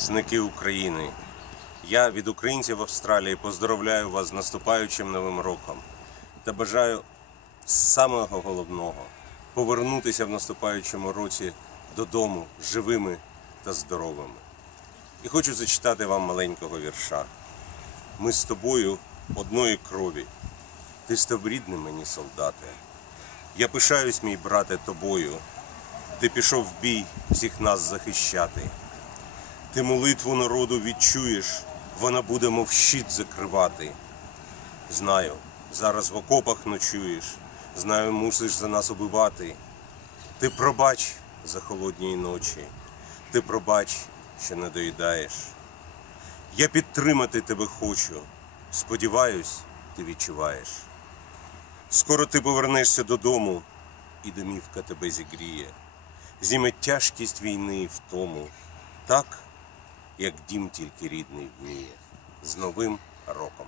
Захисники України. Я від українців в Австралії поздоровляю вас з наступаючим новим роком та бажаю самого головного повернутися в наступаючому році додому живими та здоровими. І хочу зачитати вам маленького вірша. Ми з тобою одної крові. Ти став рідним мені, солдате. Я пишаюсь, мій брате, тобою. Ти пішов в бій всіх нас захищати. Ти молитву народу відчуєш, вона буде мов щит закривати. Знаю, зараз в окопах ночуєш, знаю, мусиш за нас убивати. Ти пробач за холодні ночі, ти пробач, що не доїдаєш. Я підтримати тебе хочу, сподіваюсь, ти відчуваєш. Скоро ти повернешся додому, і домівка тебе зігріє. Зніме тяжкість війни і втому, так, як дім тільки рідний вміє. З Новим роком!